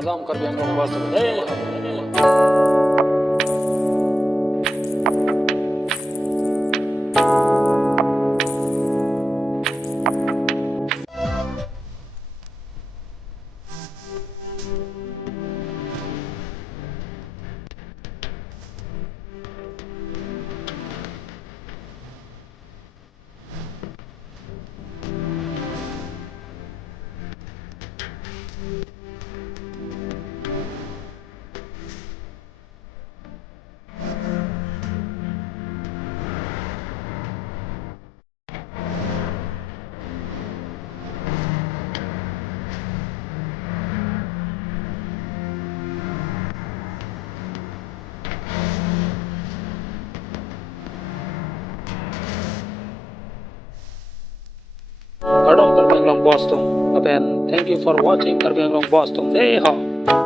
Madam Karbi Angrong Basta. Hey, Madam Karbi Angrong Basta. And thank you for watching Karbi Angrong Basta. Hey, ha.